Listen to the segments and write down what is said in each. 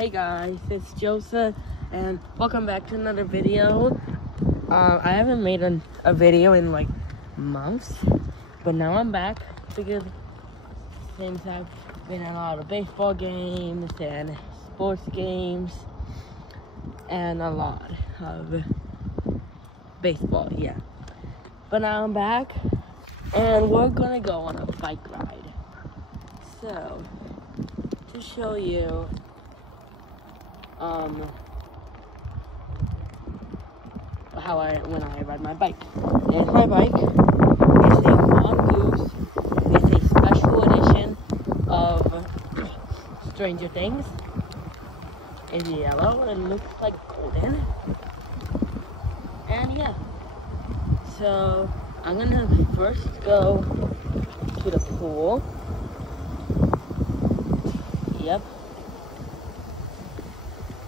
Hey guys, it's Joseph and welcome back to another video. I haven't made a video in like months, but now I'm back because since I've been in a lot of baseball games and sports games and a lot of baseball, yeah. But now I'm back and we're gonna go on a bike ride. So, to show you when I ride my bike. And my bike is a Mongoose. It's a special edition of Stranger Things. It's yellow and looks like golden. And yeah. So I'm gonna first go to the pool. Yep.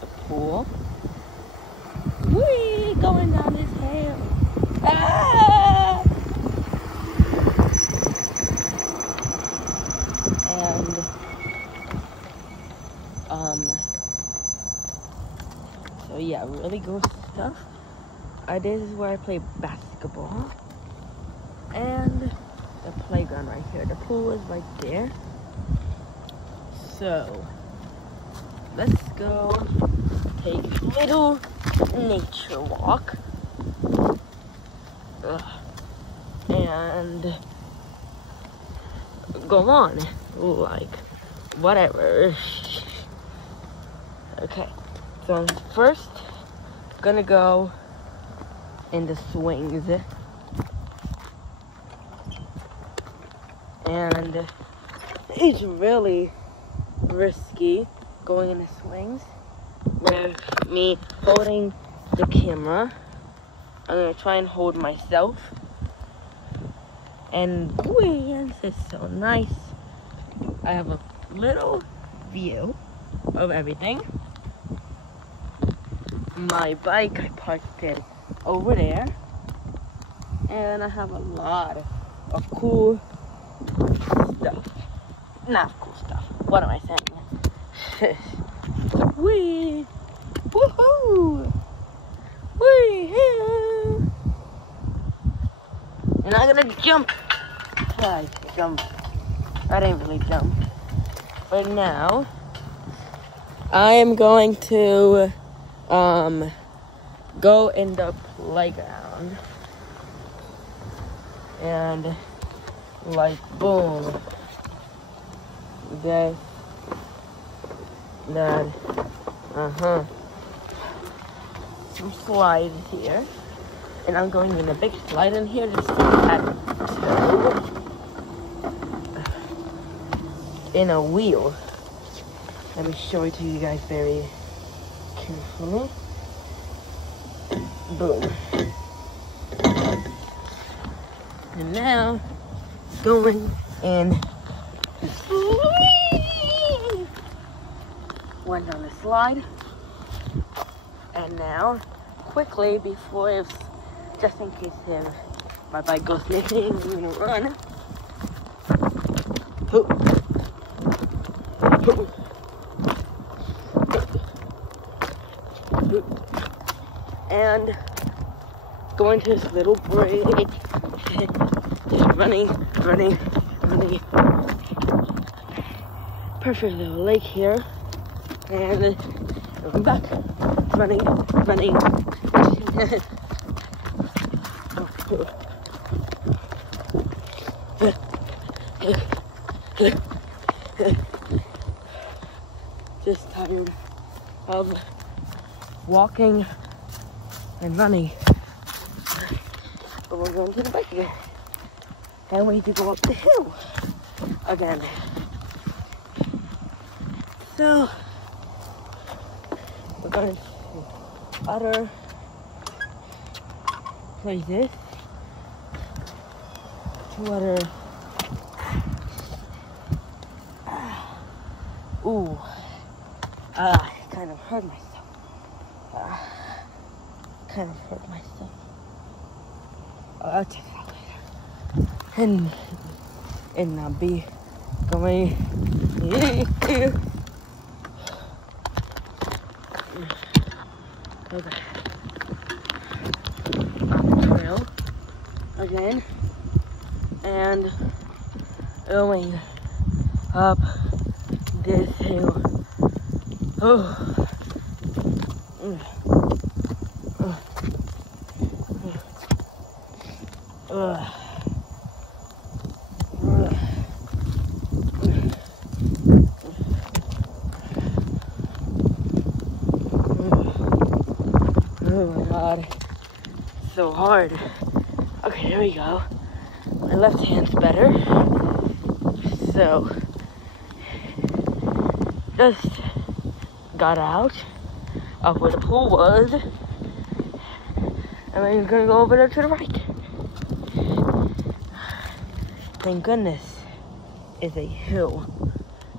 The pool. Whee! Going down this hill. Ah! And so yeah, really good stuff. This is where I play basketball. And the playground right here. The pool is right there. So let's go take a little nature walk. And go on, like, whatever. Okay, so I'm first gonna go in the swings. And it's really risky going in the swings with me holding the camera. I'm gonna try and hold myself. And boy, this is so nice. I have a little view of everything. My bike, I parked it over there. And I have a lot of cool stuff. Not cool stuff. What am I saying? Wee! Woohoo! Wee! And I'm gonna jump. I jumped. I didn't really jump. But now I am going to go in the playground. And like boom. That some slides here, and I'm going in a big slide in here. Just at in a wheel. Let me show it to you guys very carefully. Boom. And now going in. Went on the slide, and now quickly before just in case if my bike goes missing, I'm gonna run. And going to this little break, just running. Perfect little lake here. And I'm back, running. Just tired of walking and running. But we're going to the bike again. And we need to go up the hill again. So we're going to other places, to other. I kind of hurt myself. I'll take that later. And I'll be going. Okay. On the trail again. And going up this hill. Oh. Oh my god, so hard. Okay, there we go. My left hand's better. So, just got out of where the pool was, and I'm gonna go over there to the right. Thank goodness it's a hill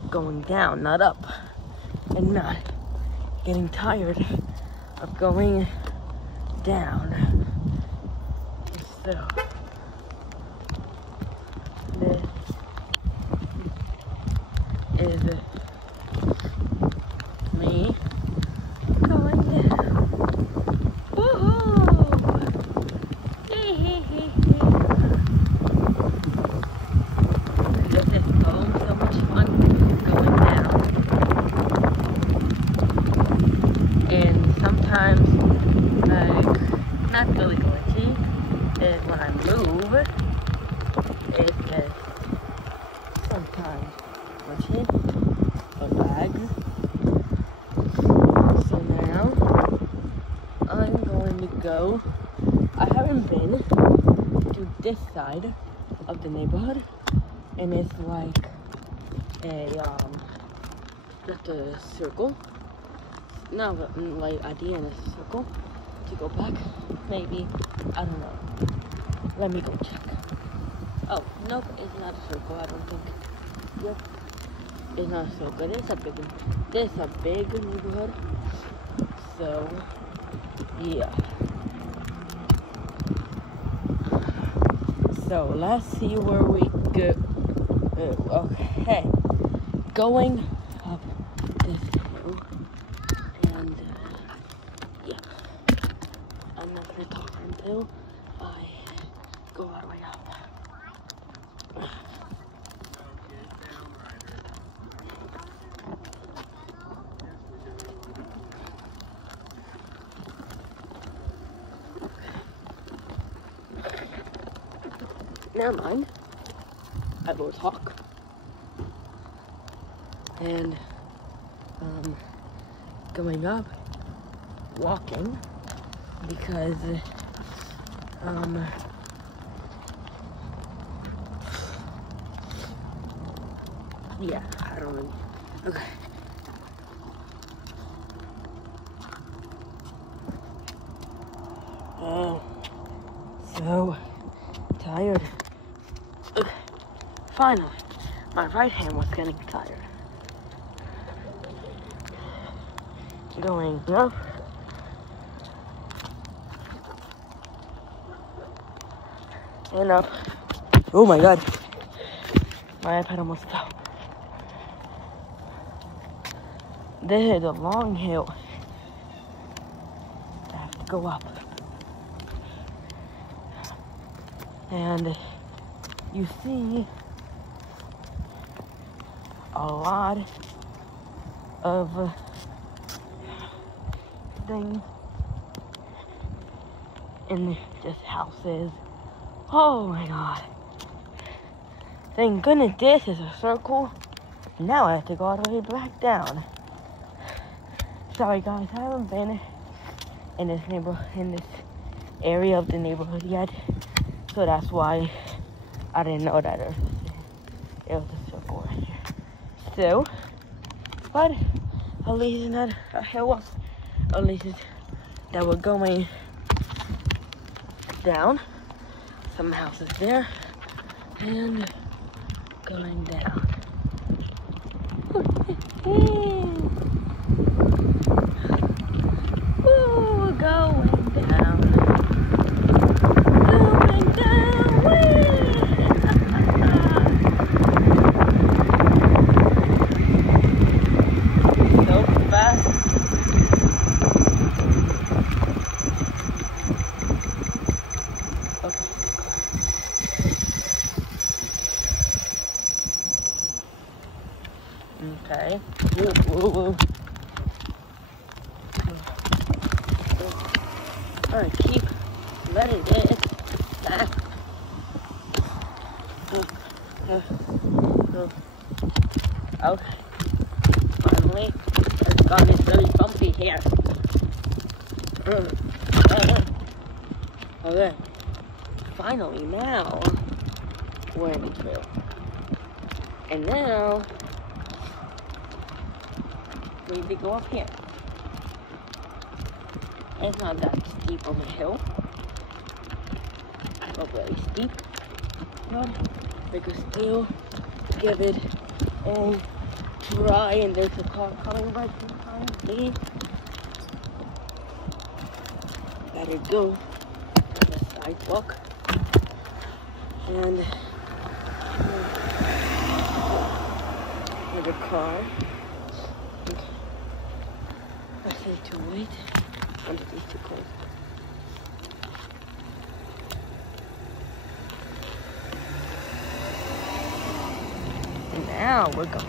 going down, not up, and not getting tired of going down. So, this is me going down. Woohoo! This is so much fun going down. And sometimes, like, not really glitchy, is when I move, it's just sometimes glitchy, or lags. So now, I'm going to go. I haven't been to this side of the neighborhood, and it's like just a circle. No, but like at the end it's a circle. To go back, maybe, I don't know. Let me go check. Oh, nope, it's not a circle, I don't think. Yep, it's not a circle. This is a big neighborhood. So, yeah. So, let's see where we go. Okay, going up this hill, and yeah, I'm not gonna talk until I go all the way up. Never mind. I will talk. And going up, walking, because yeah, I don't know. Okay. So tired. Okay. Finally, my right hand was getting tired. Going up. And up. Oh my god. My iPad almost fell. This is a long hill. I have to go up. And you see a lot of things in just houses. Oh my god. Thank goodness this is a circle. Now I have to go all the way back down. Sorry guys, I haven't been in this area of the neighborhood yet. So that's why I didn't know that it was a circle right here. So, but at least it's not a hill. At least it's that we're going down. Some houses there. And going down. Ooh, going down. Going down. So fast. God, it's really bumpy here. Okay. Finally, now we're in the trail. And now we need to go up here. It's not that steep of a hill. Not really steep. But we can still give it a try. And there's a car coming right behind me. Better go on the sidewalk. And with a car. Okay. I need to wait until it's too cold. And now we're going.